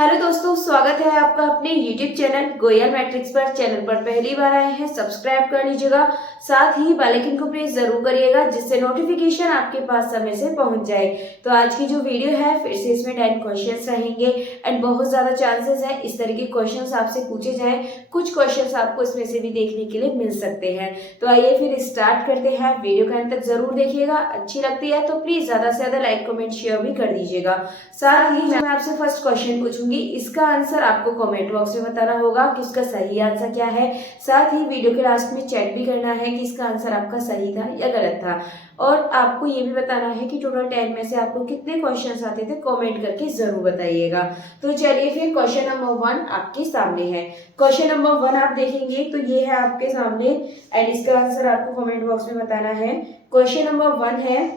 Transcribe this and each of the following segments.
Hello दोस्तों, स्वागत है आपका अपने YouTube चैनल गोयल मैट्रिक्स पर। चैनल पर पहली बार आए हैं सब्सक्राइब कर लीजिएगा, साथ ही बेल आइकन को प्रेस जरूर करिएगा जिससे नोटिफिकेशन आपके पास समय से पहुंच जाए। तो आज की जो वीडियो है फिर से इसमें 10 क्वेश्चंस रहेंगे एंड बहुत ज्यादा चांसेस है इस तरह के क्वेश्चंस आपसे पूछे जाएं। कुछ क्वेश्चंस आपको इसमें से भी देखने के लिए मिल सकते हैं। तो आइए फिर स्टार्ट करते हैं। वीडियो का अंत तक जरूर देखिएगा, अच्छी लगती है तो प्लीज ज्यादा से ज्यादा लाइक कमेंट शेयर भी कर दीजिएगा। साथ ही मैं आपसे फर्स्ट क्वेश्चन पूछूंगी, इसका आंसर आपको कमेंट बॉक्स में बताना होगा कि इसका सही आंसर क्या है। साथ ही वीडियो के लास्ट में चेक भी करना है कि इसका आंसर आपका सही था या गलत था, और आपको ये भी बताना है कि टोटल 10 में से आपको कितने क्वेश्चंस आते थे। कमेंट करके जरूर बताइएगा। तो चलिए फिर क्वेश्चन नंबर 1 आपके सामने है। क्वेश्चन नंबर 1 आप देखेंगे तो ये है आपके सामने एंड इसका आंसर आपको कमेंट बॉक्स में बताना है। क्वेश्चन नंबर 1 है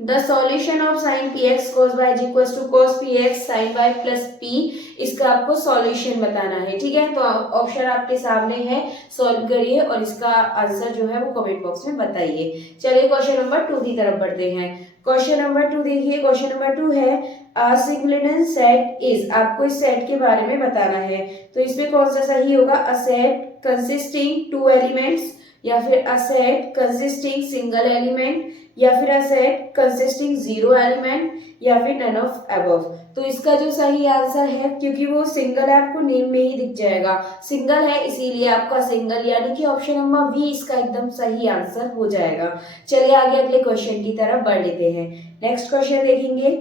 the solution of sin p x cos y is equal to cos p x sin y plus p. इसका आपको सॉल्यूशन बताना है, ठीक है। तो ऑप्शन आपके सामने है, सॉल्व करिए और इसका आंसर जो है वो कमेंट बॉक्स में बताइए। चलिए क्वेश्चन नंबर 2 की तरफ बढ़ते हैं। क्वेश्चन नंबर 2 देखिए। क्वेश्चन नंबर 2 है अ सिंगुलर सेट इज। आपको इस सेट के बारे में बताना है। तो इसमें कौन सा सही होगा? अ सेट कंसिस्टिंग 2 एलिमेंट्स, या फिर a set consisting single element, या फिर अ सेट कंसिस्टिंग 0 एलिमेंट, या फिर नन ऑफ अबव। तो इसका जो सही आंसर है, क्योंकि वो सिंगल है आपको नेम में ही दिख जाएगा, सिंगल है इसीलिए आपका सिंगल, यानी कि ऑप्शन नंबर बी इसका एकदम सही आंसर हो जाएगा। चलिए आगे अगले क्वेश्चन की तरफ बढ़ लेते हैं। नेक्स्ट क्वेश्चन देखेंगे।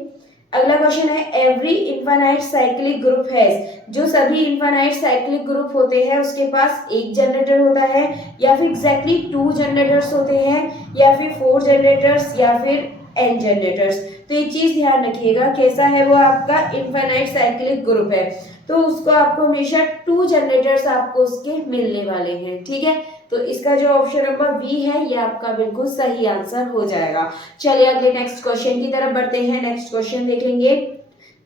अगला क्वेश्चन है every infinite cyclic group has. जो सभी इनफाइनाइट साइक्लिक ग्रुप होते हैं उसके पास एक जनरेटर होता है, या फिर एग्जैक्टली 2 जनरेटर्स होते हैं, या फिर 4 जनरेटर्स, या फिर n जनरेटर्स। तो एक चीज ध्यान रखिएगा, कैसा है वो आपका इनफाइनाइट साइक्लिक ग्रुप है तो उसको आपको हमेशा 2 जनरेटर्स आपको उसके मिलने वाले हैं, ठीक है। तो इसका जो ऑप्शन नंबर बी है ये आपका बिल्कुल सही आंसर हो जाएगा। चलिए अगले नेक्स्ट क्वेश्चन की तरफ बढ़ते हैं। नेक्स्ट क्वेश्चन देखेंगे।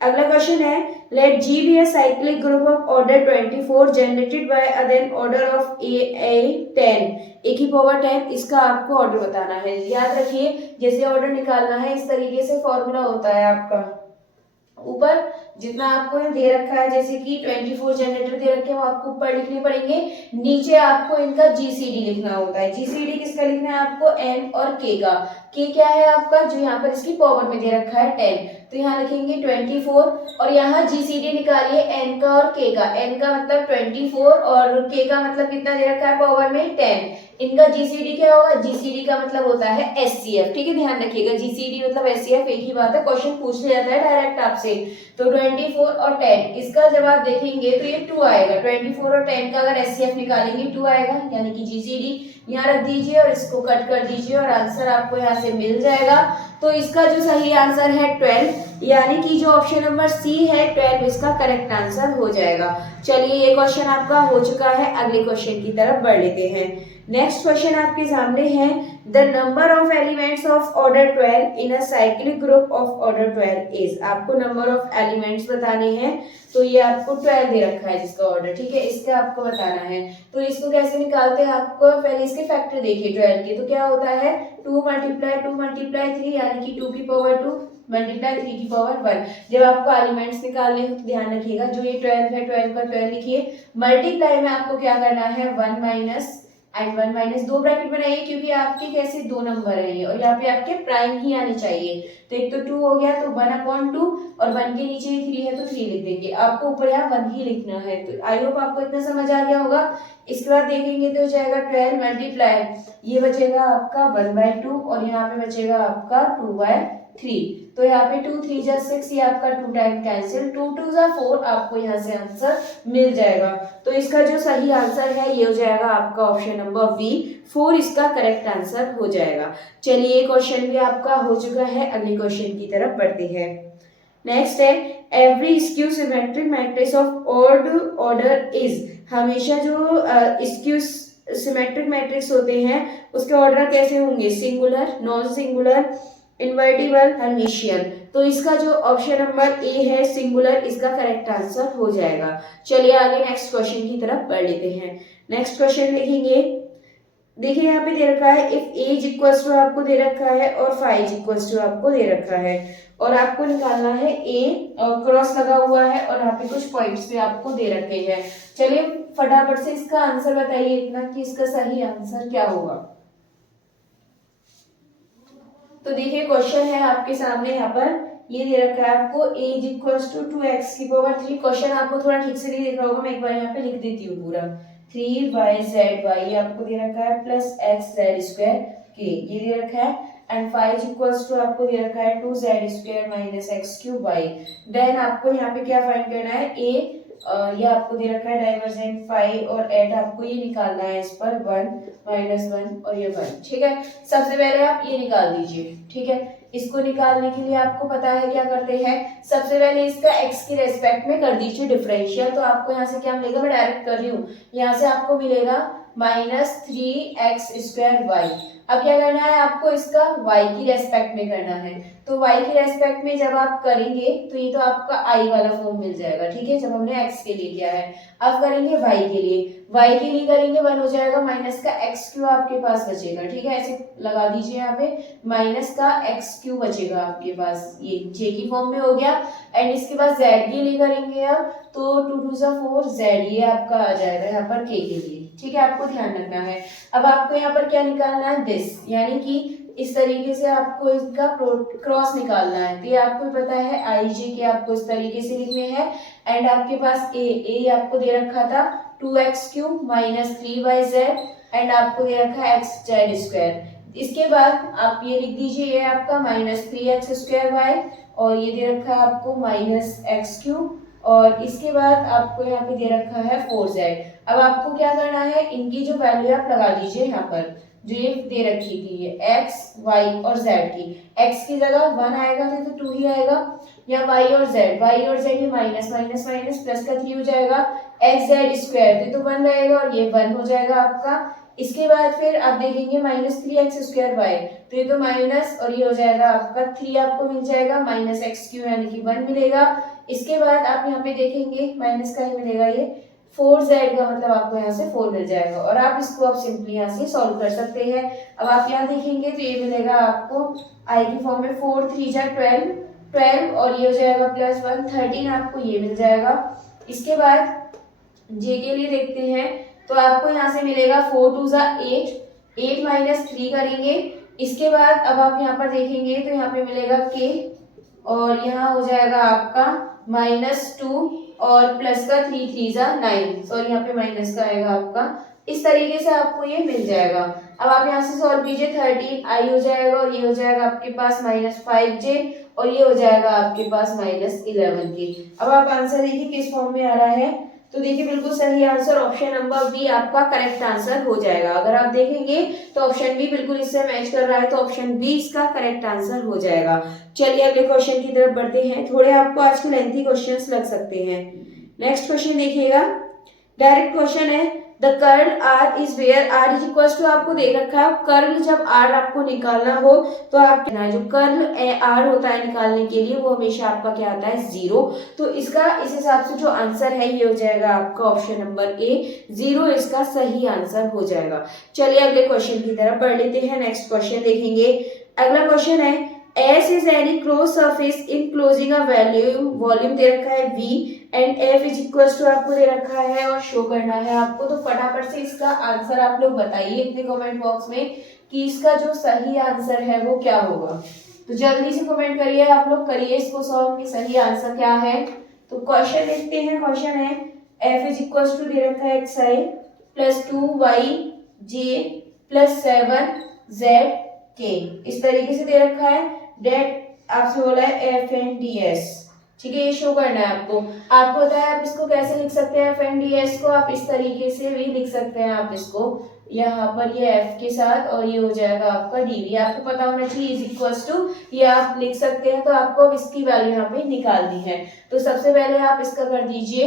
अगला क्वेश्चन है let G be a cyclic group of order 24 generated by other order of a 10 a की पावर 10। इसका आपको ऑर्डर बताना है। याद रखिए जैसे ऑर्डर निकालना है इस तरीके से फॉर्मूला होता है आपका। ऊपर जितना आपको दे रखा है, जैसे कि 24 जनरेटर दे रखे हैं वो आपको ऊपर लिखने पड़ेंगे, नीचे आपको इनका जीसीडी लिखना होता है। जीसीडी किसका लिखना है आपको? एन और के का। के क्या है आपका? जो यहाँ पर इसकी पावर में दे रखा है 10, तो यहाँ लिखेंगे 24 और यहाँ जीसीडी निकालिए एन का और के का। एन का मतलब 24 और के का मतलब कितना दे रखा है पावर में? 10। इनका जीसीडी क्या होगा? जीसीडी का मतलब होता है एचसीएफ, ठीक है। ध्यान रखिएगा जीसीडी मतलब एचसीएफ एक ही बात है, क्वेश्चन पूछ लिया जाता है डायरेक्ट आपसे। तो 24 और 10 इसका जवाब देखेंगे तो ये 2 आएगा। 24 और 10 का अगर एचसीएफ निकालेंगे 2 आएगा, यानी कि जीसीडी यहाँ रख दीजिए और इसको कट कर दीजिए और आंसर आपको यहाँ से मिल जाएगा। तो इसका जो सही आंसर है 12, यानी कि जो ऑप्शन नंबर सी है 12 इसका करेक्ट आंसर हो जाएगा। चलिए ये क्वेश्चन आपका हो चुका है। अगले क्वेश्चन की तरफ बढ़ लेते हैं। नेक्स्ट क्वेश्चन आपके सामने है the number of elements of order 12 in a cyclic group of order 12 is. आपको नंबर ऑफ एलिमेंट्स बताने हैं। तो ये आपको 12 दे रखा है जिसका ऑर्डर, ठीक है, इसका आपको बताना है। तो इसको कैसे निकालते हैं आपको पहले इसके फैक्टर देखिए 12 के। तो क्या होता है 2 मल्टीप्लाई 3, यानी कि 2 की पावर 2 मल्टीप्लाई 3 की पावर 1। जब आपको एलिमेंट्स निकालने हो तो ध्यान रखिएगा जो ये 12 है 12 का 12 लिखिए, मल्टीप्लाई में आपको क्या करना है 1 माइनस एंड 1 माइनस, 2 ब्रैकेट बनाइए क्योंकि आपके कैसे 2 नंबर है ये और यहाँ पे आपके प्राइम ही आने चाहिए। तो एक तो 2 हो गया तो 1/2 और 1 के नीचे 3 है तो 3 लिख देंगे। आपको ऊपर यहाँ 1 ही लिखना है। तो आई होप आपको इतना समझ आ गया होगा। इसके बाद देखेंगे तो जाएगा 12 मल्टीप्लाई, ये बचेगा आपका 1/2 और यहाँ पे बचेगा आपका 2/3। तो यहाँ पे 2 3 जा 6, ये आपका 2 टाइम कैंसिल, 2 2 जा 4, आपको यहाँ से आंसर मिल जाएगा। तो इसका जो सही आंसर है ये हो जाएगा आपका ऑप्शन नंबर बी, 4 इसका करेक्ट आंसर हो जाएगा। चलिए ये क्वेश्चन भी आपका हो चुका है। अगले क्वेश्चन की तरफ बढ़ते हैं। नेक्स्ट है every skew symmetric matrix of odd order is. हमेशा जो स्क्यू सिमेट्रिक मैट्रिक्स होते हैं उसके ऑर्डर कैसे होंगे? Singular, non singular, invertible, Hermitian. तो इसका जो ऑप्शन नंबर ए है सिंगुलर इसका करेक्ट आंसर हो जाएगा। चलिए आगे नेक्स्ट क्वेश्चन की तरफ बढ़ लेते हैं। नेक्स्ट क्वेश्चन देखेंगे। देखिए यहाँ पे दे रखा है इफ एज इक्वल्स टू आपको दे रखा है और फाइव इक्वल्स टू आपको दे रखा है, और आपको निकालना है ए, और क्रॉस लगा हुआ है और यहाँ पे कुछ पॉइंट्स भी आपको दे रखे हैं। चलिए फटाफट से इसका आंसर बताइए इतना कि इसका सही आंसर क्या होगा। तो देखिए क्वेश्चन है आपके सामने, यहाँ पर ये दे रखा है आपको a is equals to 2x⁻3। Question आपको थोड़ा ठीक से नहीं दिख रहा होगा, मैं एक बार यहाँ पे लिख देती हूँ पूरा। 3yzy आपको दे रखा है प्लस xz² के, ये दे रखा है। एंड 5 इज इक्वल्स टू आपको दे रखा है 2z² माइनस x3y। देन आपको यहाँ पे क्या फाइंड करना है, a ये आपको दे रखा है डाइवर्जेंट 5 और एट आपको ये निकालना है इस पर 1 -1 और ये 1। ठीक है, सबसे पहले आप ये निकाल दीजिए। ठीक है, इसको निकालने के लिए आपको पता है क्या करते हैं, सबसे पहले इसका x के रेस्पेक्ट में कर दीजिए डिफरेंशियल। तो आपको यहाँ से क्या मिलेगा, मैं डायरेक्ट कर रही हूँ, यहाँ से आपको मिलेगा -3x²y। अब क्या करना है आपको, इसका y की रेस्पेक्ट में करना है। तो y की रेस्पेक्ट में जब आप करेंगे तो ये तो आपका i वाला फॉर्म मिल जाएगा। ठीक है, जब हमने x के लिए किया है। अब करेंगे y के लिए, y के लिए करेंगे 1 हो जाएगा, माइनस का x³ आपके पास बचेगा। ठीक है, ऐसे लगा दीजिए यहाँ पे, माइनस का x³ बचेगा आपके पास, ये j की फॉर्म में हो गया। एंड इसके बाद z के लिए करेंगे अब, तो 2 2 4 z ये आपका आ जाएगा यहाँ पर k के लिए। ठीक है, आपको ध्यान रखना है। अब आपको यहाँ पर क्या निकालना है, दिस, यानी कि इस तरीके से आपको इसका क्रॉस निकालना है। तो ये आपको पता है i j के आपको इस तरीके से लिखने हैं। एंड आपके पास a आपको दे रखा था 2x³ माइनस 3yz एंड आपको दे रखा है xz²। इसके बाद आप ये लिख दीजिए, ये आपका -3x²y और ये दे रखा है आपको -x³ और इसके बाद आपको यहाँ पे दे रखा है 4z। अब आपको क्या करना है, इनकी जो वैल्यू आप लगा दीजिए यहाँ पर, जो ये दे रखी थी ये x, y और z की। x की जगह 1 आएगा तो 2 ही आएगा, या y और z ये माइनस माइनस माइनस प्लस का 3 हो जाएगा, xz² तो 1 रहेगा और ये 1 हो जाएगा आपका। इसके बाद फिर आप देखेंगे -3x²y, तो ये तो माइनस और ये हो जाएगा आपका 3 आपको मिल जाएगा, -x³ यानी कि 1 मिलेगा। इसके बाद आप यहाँ पे देखेंगे माइनस का ही मिलेगा, ये 4z का मतलब आपको यहाँ से 4 मिल जाएगा और आप इसको आप सिंपली यहाँ से सॉल्व कर सकते हैं। अब आप यहाँ देखेंगे तो ये मिलेगा आपको i की फॉर्म में 4 3 जा 12 और ये हो जाएगा +1 13 आपको ये मिल जाएगा। इसके बाद j के लिए देखते हैं, तो आपको यहाँ से मिलेगा 4 2 जा 8 माइनस 3 करेंगे। इसके बाद अब आप यहाँ पर देखेंगे तो यहाँ पे मिलेगा k और यहाँ हो जाएगा आपका -2 और प्लस का 3 3 जा 9, सॉरी यहाँ पे माइनस का आएगा आपका। इस तरीके से आपको ये मिल जाएगा। अब आप यहाँ से सॉल्व कीजिए, 13i हो जाएगा और ये हो जाएगा आपके पास -5j और ये हो जाएगा आपके पास -11k। अब आप आंसर देखिए किस फॉर्म में आ रहा है, तो देखिए बिल्कुल सही आंसर ऑप्शन नंबर बी आपका करेक्ट आंसर हो जाएगा। अगर आप देखेंगे तो ऑप्शन बी बिल्कुल इससे मैच कर रहा है, तो ऑप्शन बी इसका करेक्ट आंसर हो जाएगा। चलिए अगले क्वेश्चन की तरफ बढ़ते हैं। थोड़े आपको आज के लेंथी क्वेश्चंस लग सकते हैं। नेक्स्ट क्वेश्चन देखिएगा, डायरेक्ट क्वेश्चन है, the curl r is where r is equal to आपको दे रखा है। कर्ल जब r आपको निकालना हो तो आप जो कर्ल r होता है निकालने के लिए वो हमेशा आपका क्या आता है 0। तो इसका इस हिसाब से जो आंसर है ये हो जाएगा आपका ऑप्शन नंबर ए, 0 इसका सही आंसर हो जाएगा। चलिए अगले क्वेश्चन की तरफ बढ़ लेते हैं। नेक्स्ट क्वेश्चन देखेंगे। अगला क्वेश्चन है, S is any closed surface enclosing a volume दे रखा है V and F is equals to आपको दे रखा है और शो करना है आपको। तो फटाफट से इसका आंसर आप लोग बताइए अपने कमेंट बॉक्स में कि इसका जो सही आंसर है वो क्या होगा। तो जल्दी से कमेंट करिए, आप लोग करिए इसको सॉल्व कि सही आंसर क्या है। तो क्वेश्चन देखते हैं। क्वेश्चन है F इज इक्वल्स टू दे रखा है xi plus 2yj plus 7zk, इस तरीके से दे रखा है। डेट आपसे बोला है एफ एन डी एस, ठीक है, ये शो करना है आपको। आपको पता है आप इसको कैसे लिख सकते हैं, एफ एन डी एस को आप इस तरीके से भी लिख सकते हैं। आप इसको यहाँ पर ये एफ के साथ और ये हो जाएगा आपका डीवी, आपको पता होना चाहिए इज इक्वल्स टू, ये आप लिख सकते हैं। तो आपको अब इसकी वैल्यू यहाँ पे निकालनी है। तो सबसे पहले आप इसका कर दीजिए,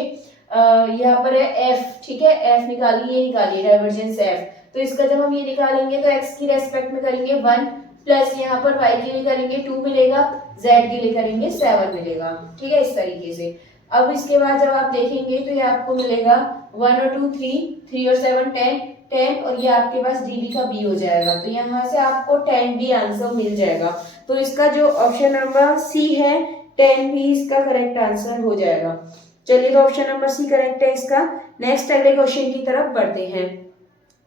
यहाँ पर है एफ, ठीक है, एफ निकालिए, ये निकालिए डाइवर्जेंस एफ। तो इसका जब हम ये निकालेंगे तो एक्स की रेस्पेक्ट में करेंगे 1 प्लस यहाँ पर y के लिए करेंगे 2 मिलेगा, z के लिए करेंगे 7 मिलेगा, ठीक है, इस तरीके से। अब इसके बाद जब आप देखेंगे तो ये आपको मिलेगा 1 और 2 3 और 7 10 और ये आपके पास dv का b हो जाएगा। तो यहाँ से आपको 10 b आंसर मिल जाएगा। तो इसका जो ऑप्शन नंबर सी है 10 भी इसका करेक्ट आंसर हो जाएगा। चलिए तो ऑप्शन नंबर सी करेक्ट है इसका। नेक्स्ट अगले क्वेश्चन की तरफ बढ़ते हैं।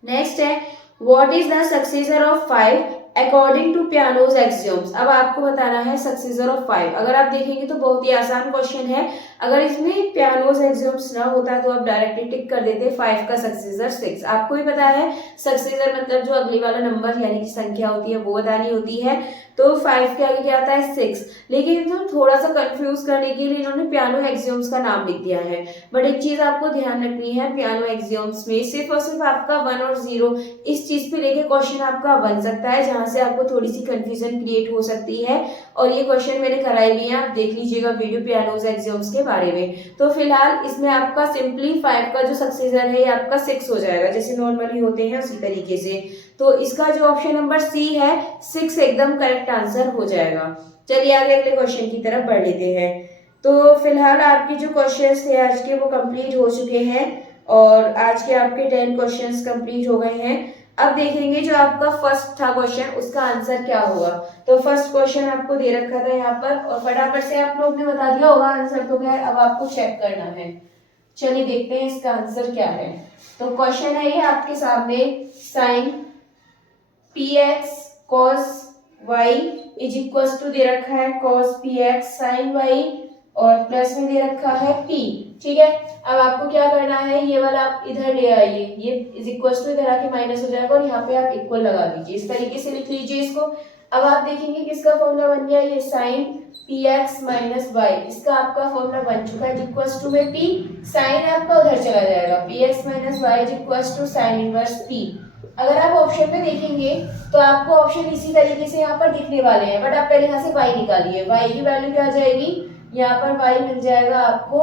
नेक्स्ट है what is the successor of 5 according to Peano's axioms. अब आपको बताना है सक्सेसर ऑफ 5। अगर आप देखेंगे तो बहुत ही आसान क्वेश्चन है। अगर इसमें पियानोज एक्सियोम्स ना होता तो आप डायरेक्टली टिक कर देते 5 का सक्सेसर 6। आपको भी पता है सक्सेसर मतलब जो अगली वाला नंबर यानी कि संख्या होती है वो बतानी होती है। तो 5 के आगे क्या आता है 6। लेकिन तो थोड़ा सा कंफ्यूज करने के लिए इन्होंने पियानो एक्सियोम्स का नाम लिख दिया है। बट एक चीज आपको ध्यान रखनी है, पियानो एक्सियोम्स में सिर्फ और सिर्फ आपका 1 और 0 इस चीज पे लेके क्वेश्चन आपका बन सकता है, जहां से आपको थोड़ी सी कंफ्यूजन क्रिएट हो सकती है। और ये क्वेश्चन मैंने कराए भी हैं, आप देख लीजिएगा वीडियो पियानोज एक्सियोम्स के बारे में। तो फिलहाल इसमें आपका सिंपली 5 का जो सक्सेसर है ये आपका 6 हो जाएगा, जैसे नॉर्मली होते हैं उसी तरीके से। तो इसका जो ऑप्शन नंबर सी है 6 एकदम करेक्ट आंसर हो जाएगा। चलिए आगे अगले क्वेश्चन की तरफ बढ़ लेते हैं। तो फिलहाल आपके जो क्वेश्चंस थे आज के वो कंप्लीट हो चुके हैं और आज के आपके 10 क्वेश्चंस कंप्लीट हो गए हैं। अब देखेंगे जो आपका फर्स्ट था क्वेश्चन उसका आंसर क्या होगा। तो फर्स्ट क्वेश्चन आपको दे रखा था यहाँ पर और फटाफट से आप लोग ने बता दिया होगा आंसर, तो खैर अब आपको चेक करना है। चलिए देखते हैं इसका आंसर क्या है। तो क्वेश्चन है ये आपके सामने, sine px cos y is equal to दे रखा है cos px sin y और प्लस में दे रखा है p। ठीक है, अब आपको क्या करना है, ये वाला आप इधर ले आइए, ये इज इक्वल टू इधर आके माइनस हो जाएगा और यहाँ पे आप इक्वल लगा दीजिए, इस तरीके से लिख लीजिए इसको। अब आप देखेंगे किसका फॉर्मूला बन गया, ये साइन px माइनस y, इसका आपका फॉर्मूला बन चुका है इक्वल टू में p, साइन आपका उधर चला जाएगा, px minus y is equal to sine inverse p। अगर आप ऑप्शन में देखेंगे तो आपको ऑप्शन इसी तरीके से यहाँ पर दिखने वाले हैं, बट आप पहले यहाँ से y निकालिए, y की वैल्यू क्या आ जाएगी, यहाँ पर y मिल जाएगा आपको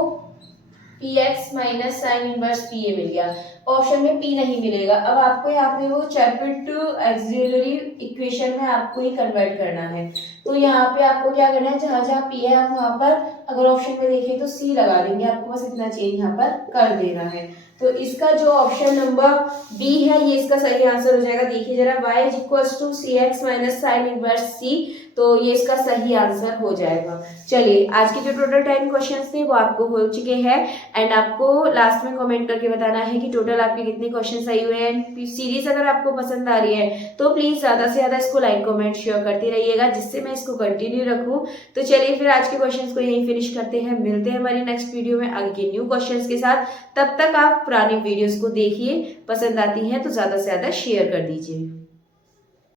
px minus sine inverse p, ये मिल गया। ऑप्शन में p नहीं मिलेगा। अब आपको यहाँ पे वो चैप्टर ऑक्सिलरी इक्वेशन में आपको ही कन्वर्ट करना है। तो यहाँ पे आपको क्या करना है, जहाँ जहाँ p है आप वहाँ पर अगर ऑप्शन में देखें तो c लगा देंगे, आपको बस इतना चेंज यहाँ पर कर देना है। तो इसका जो ऑप्शन नंबर बी है ये इसका सही आंसर हो जाएगा। देखिए जरा y is equal to c x minus sine inverse c, तो ये इसका सही आंसर हो जाएगा। चलिए आज के जो टोटल 10 क्वेश्चंस थे वो आपको हो चुके हैं एंड आपको लास्ट में कमेंट करके बताना है कि टोटल आपके कितने क्वेश्चन सही हुए हैं। सीरीज अगर आपको पसंद आ रही है तो प्लीज ज्यादा से ज्यादा इसको लाइक कमेंट शेयर करते रहिएगा, जिससे मैं इसको कंटिन्यू रखूं। तो चलिए फिर आज के क्वेश्चंस को यहीं फिनिश करते हैं, मिलते हैं हमारी नेक्स्ट वीडियो में आगे के न्यू क्वेश्चंस के साथ। तब तक आप पुरानी वीडियोस को देखिए, पसंद आती हैं तो ज्यादा से ज्यादा शेयर कर दीजिए।